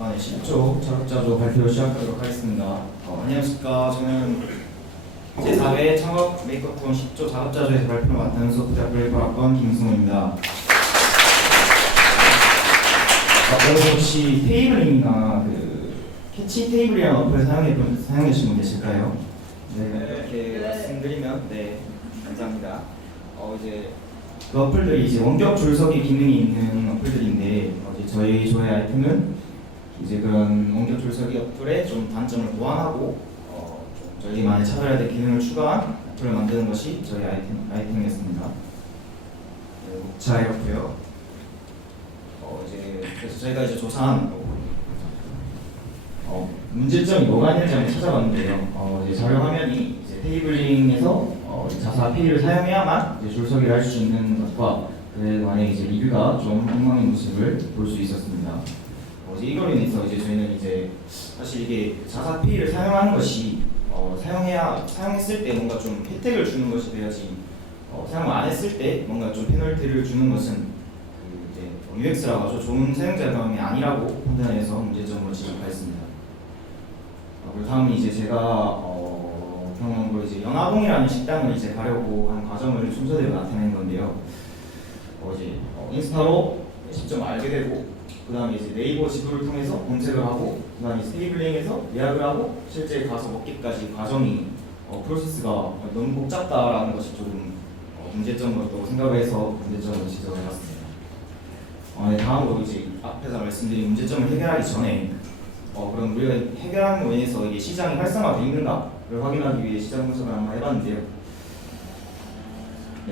네, 10조 창업자조 발표 시작하도록 하겠습니다. 안녕하십니까. 저는 제4회 창업 메이크업 투어 10조 작업자조에서 발표를 맡은 소프트웨어 브레이커학번 김승호입니다. 여러분 혹시 테이블링이나 캐치 테이블이라는 어플을 사용하신 분 계실까요? 네, 이렇게 말씀드리면 감사합니다. 이제 그 어플들이 이제 원격 줄서기 기능이 있는 어플들인데 저희 아이템은 이제 그런 원격 줄서기 어플의 좀 단점을 보완하고 좀 저희만의 차별화된 기능을 추가한 어플을 만드는 것이 저희 아이템이었습니다. 목차였고요. 그래서 저희가 이제 조사한 문제점이 뭐가 있는지 한번 찾아봤는데요. 이제 자료 화면이 이제 테이블링에서 자사 페이를 사용해야만 이제 줄서기를 할 수 있는 것과 그만의 이제 리뷰가 좀 엉망인 모습을 볼 수 있었습니다. 이걸로 인해서 이제 저희는 이제 사실 이게 자사 페이를 사용하는 것이 사용했을 때 뭔가 좀 혜택을 주는 것이 돼야지 사용 안 했을 때 뭔가 좀 페널티를 주는 것은 이제 UX라고 하죠. 좋은 사용자 경험이 아니라고 판단해서 문제점으로 지적하였습니다. 그리고 다음은 이제 제가 경험한 거 이제 연화봉이라는 식당을 이제 가려고 한 과정을 순서대로 나타낸 건데요. 이제 인스타로 직접 알게 되고, 그 다음에 이제 네이버 지도를 통해서 검색을 하고, 그 다음에 테이블링에서 예약을 하고 실제 가서 먹기까지 과정이 프로세스가 너무 복잡다라는 것이 조금 문제점으로 생각을 해서 문제점을 지적해봤습니다. 다음으로 이제 앞에서 말씀드린 문제점을 해결하기 전에 그럼 우리가 해결하는 면에서 이게 시장이 활성화되어 있는가를 확인하기 위해 시장 분석을 한번 해봤는데요.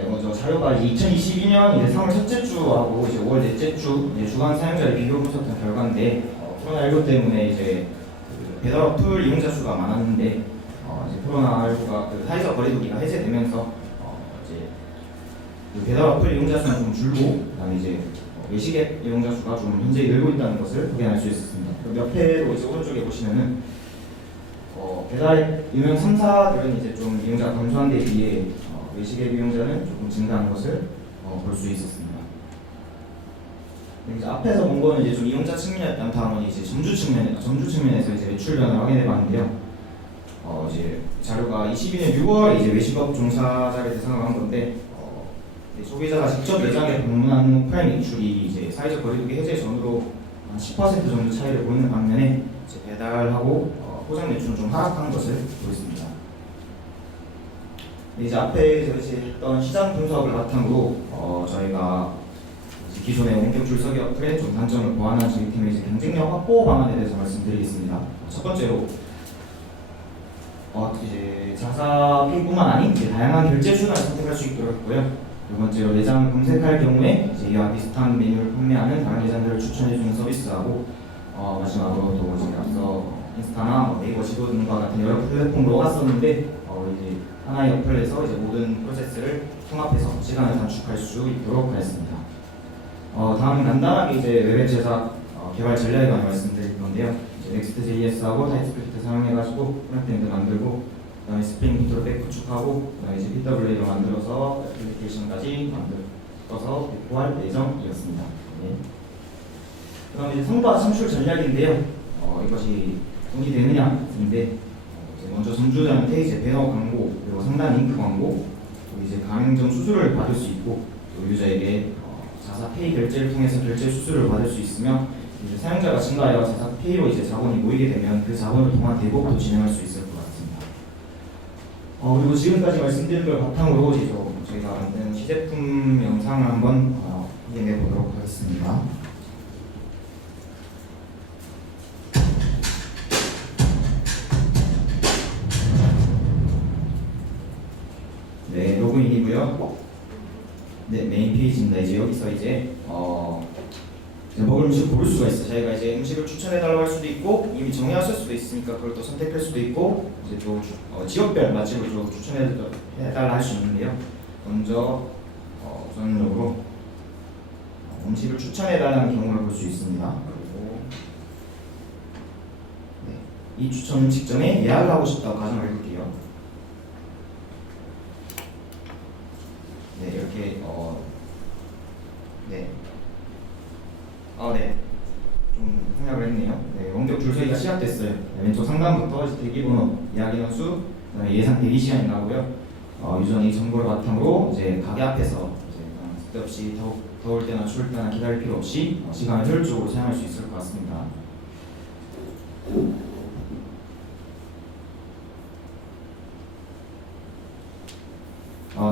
먼저 자료가 2022년 이제 3월 첫째 주하고 이제 5월 넷째 주 주간 사용자를 비교 분석한 결과인데 코로나19 때문에 이제 배달 어플 이용자 수가 많았는데 이제 코로나19가 사회적 거리두기가 해제되면서 이제 배달 어플 이용자 수는 좀 줄고 그다음에 이제 외식 앱 이용자 수가 좀 현재 늘고 있다는 것을 확인할 수 있었습니다. 옆에도 이제 오른쪽에 보시면은 배달 유명 3사들은 이제 좀 이용자가 감소한 데 비해 외식 앱 이용자는 조금 증가한 것을 볼 수 있었습니다. 이제 앞에서 본 거는 이제 좀 이용자 측면이었던 다음은 이제 점주 측면에서 이제 매출 변화를 확인해봤는데요. 이제 자료가 22년 6월 이제 외식업 종사자를 대상으로 한 건데 소비자가 직접 매장에 방문한 오프라인 매출이 이제 사회적 거리두기 해제 전후로 한 10% 정도 차이를 보이는 반면에 이제 배달하고 포장 매출은 좀 하락한 것을 보였습니다. 이제 앞에 이제 했던 시장 분석을 바탕으로 저희가 이제 기존의 원격 줄서기 어플의 좀 단점을 보완한 저희 팀의 이제 경쟁력 확보 방안에 대해서 말씀드리겠습니다. 첫 번째로 이제 자사 페이뿐만 아닌 이제 다양한 결제 수단을 선택할 수 있도록 했고요. 두 번째로 매장을 검색할 경우에 이제 이와 비슷한 메뉴를 판매하는 다른 매장들을 추천해주는 서비스하고 마지막으로 또 이제 앞서 인스타나 네이버 지도 등과 같은 여러 플랫폼을 녹았었는데 이제 하나의 어플에서 이제 모든 프로세스를 통합해서 시간을 단축할 수 있도록 하였습니다. 다음은 간단하게 이제 웹앱 제작 개발 전략에 관해 말씀드릴 건데요. 이제 Next.js하고 타입스크립트 사용해가지고 프론트엔드 만들고, 그다음에 스프링 부트로 백 구축하고, 그다음에 이제 PWA로 만들어서 애플리케이션까지 만들어서 배포할 예정이었습니다. 네. 그다음에 이제 성과 창출 전략인데요. 이것이 돈이 되느냐인데 먼저 점주들한테 이제 배너 광고 그리고 상단 링크 광고 그리고 이제 가맹점 수수료를 받을 수 있고 또 유저에게 자사 페이 결제를 통해서 결제 수수료를 받을 수 있으며 이제 사용자가 증가하여 자사 페이로 이제 자본이 모이게 되면 그 자본을 통한 대복도 진행할 수 있을 것 같습니다. 그리고 지금까지 말씀드린 걸 바탕으로 이제 저희가 만든 시제품 영상을 한번 확인해 보도록 하겠습니다. 네, 로그인이고요. 네, 메인 페이지입니다. 이제 여기서 이제 먹을 음식을 고를 수가 있어요. 저희가 이제 음식을 추천해달라고 할 수도 있고 이미 정해하실 수도 있으니까 그걸 또 선택할 수도 있고 이제 또 지역별 맛집을 또 추천해달라 할 수 있는데요. 먼저 우선적으로 음식을 추천해달라는 경우를 볼 수 있습니다. 그리고 이 추천 음식점에 예약을 하고 싶다고 가정을 해볼게요. 네, 이렇게 네. 네. 좀 생각을 했네요. 네. 본격적으로 줄서기가 시작됐어요. 왼쪽 상단부터 이제 대기번호, 예약인원 수, 그다음에 예상 대기 시간이 나오고요. 유저는 이 정보를 바탕으로 이제 가게 앞에서 이제 쓸데없이 더울 때나 추울 때나 기다릴 필요 없이 시간을 효율적으로 사용할 수 있을 것 같습니다.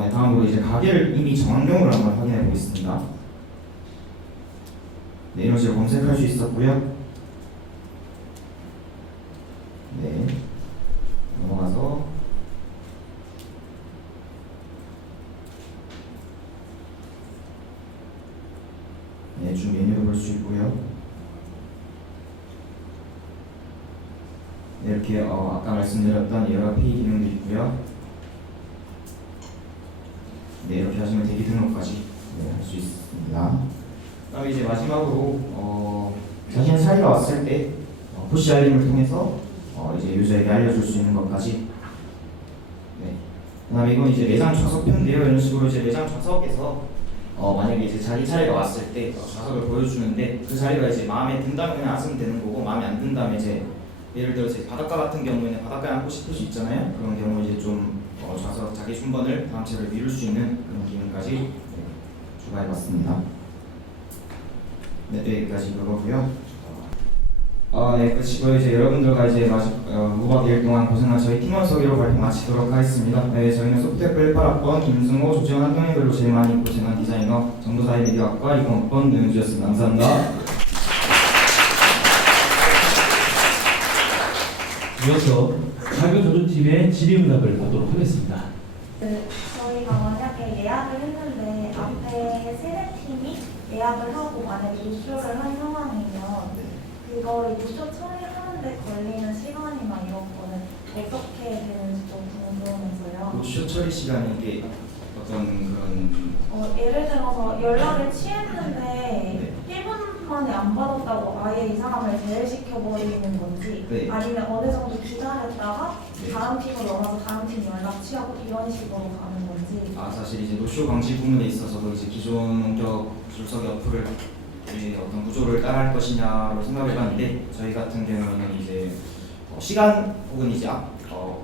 네, 다음으로 이제 가게를 이미 정한 경우를 한번 확인해 보겠습니다. 네, 이런 식으로 검색할 수 있었고요. 네, 넘어가서 네, 주 메뉴를 볼 수 있고요. 네, 이렇게 아까 말씀드렸던 여러 페이 기능도 있고요. 네, 이렇게 하시면 대기 등록까지 할 수 있습니다. 그다음에 이제 마지막으로 자신의 차이가 왔을 때 푸시 알림을 통해서 이제 유저에게 알려줄 수 있는 것까지. 네. 그다음에 이건 이제 매장 좌석표인데요. 이런 식으로 이제 매장 좌석에서 만약에 이제 자기 차례가 왔을 때 좌석을 보여주는데 그 자리가 이제 마음에 든다면 그냥 앉으면 되는 거고 마음에 안 든다면 이제 예를 들어서 바닷가 같은 경우에는 바닷가에 앉고 싶을 수 있잖아요. 그런 경우 이제 좀 좌석 자기 순번을 다음 차례를 미룰 수 있는 그런 기능까지 추가해봤습니다. 네, 여기까지 그거고요. 네, 그치고 이제 여러분들과 이제 무박 2일 동안 고생한 저희 팀원 소개로 발표 마치도록 하겠습니다. 네, 저희는 소프트웨어 18학번 김승호, 조재현 학년들로 제일 많이 고생한 디자이너 정보사회 미디어학과 20학번 노영주였습니다. 감사합니다. 이어서 자교조준팀의 질의응답을 받도록 하겠습니다. 저희가 만약에 예약을 했는데 앞에 세네 팀이 예약을 하고 만약에 노쇼를 한 상황이면 그거를 노쇼 처리하는데 걸리는 시간이나 이런 거는 어떻게 되는지 좀 궁금해서요. 노쇼 처리 시간이 이게 어떤 그런 예를 들어서 연락을 취했는데 1분 만에 안 받았다고 아예 이 사람을 제외시켜버리는 건지 네. 아니면 어느 정도 기다렸다가 네. 다음 팀으로 넘어가서 다음 팀 연락 취하고 이런 식으로 가는 건지. 사실 이제 노쇼 방지 부분에 있어서도 이제 기존 원격 줄서기 어플을 이제 어떤 구조를 따라할 것이냐로 생각해봤는데 저희 같은 경우는 이제 시간 혹은 이제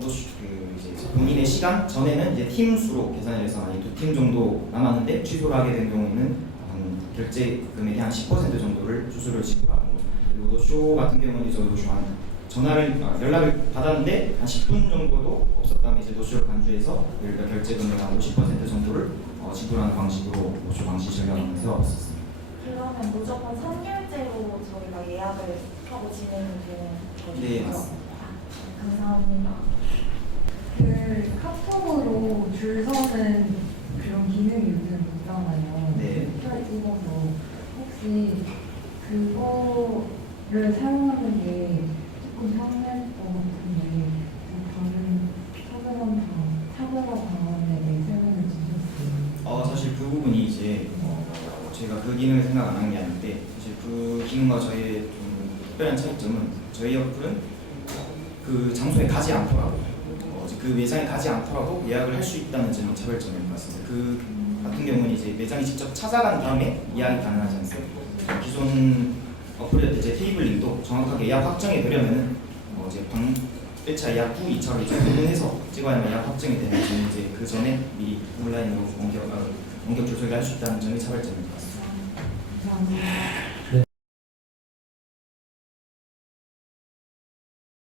이제 본인의 시간 전에는 이제 팀 수로 계산을 해서 한 2팀 정도 남았는데 취소를 하게 된 경우에는 결제 금액의 한 10% 정도를 수수료를 지불하고, 그리고 노쇼 같은 경우는 이제 노쇼 연락을 받았는데 한 10분 정도도 없었다면 이제 노쇼를 간주해서 예를 들어 결제 금액 한 50% 정도를 지불하는 방식으로 노쇼 방식 전략을 세워봤었습니다. 그러면 무조건 3개월째로 저희가 예약을 하고 진행이 되는 거죠? 네, 맞습니다. 감사합니다. 그 카톡으로 줄 서는 그런 기능이 요즘 있잖아요. 네. QR 찍어서 혹시 그거를 사용하는 게 조금 편할 것 같은데 다른 차별화 방안에 대해 설명을 주셨어요. 사실 그 부분이 이제 제가 그 기능을 생각 안 한 게 아닌데 사실 그 기능과 저희의 좀 특별한 차이점은 저희 어플은 그 장소에 가지 않더라도 그 매장에 가지 않더라도 예약을 할 수 있다는 점이 차별점인 것 같습니다. 그 같은 경우는 이제 매장에 직접 찾아간 다음에 예약이 가능하지 않습니까? 기존 어플이었을 때 이제 테이블 링도 정확하게 예약 확정이 되려면은 이제 1차 예약 후 2차로 이제 구분해서 찍어야만 예약 확정이 되는 점이 이제 그 전에 미리 온라인으로 원격 줄서기를 할 수 있다는 점이 차별점인 것 같습니다. 감사합니다.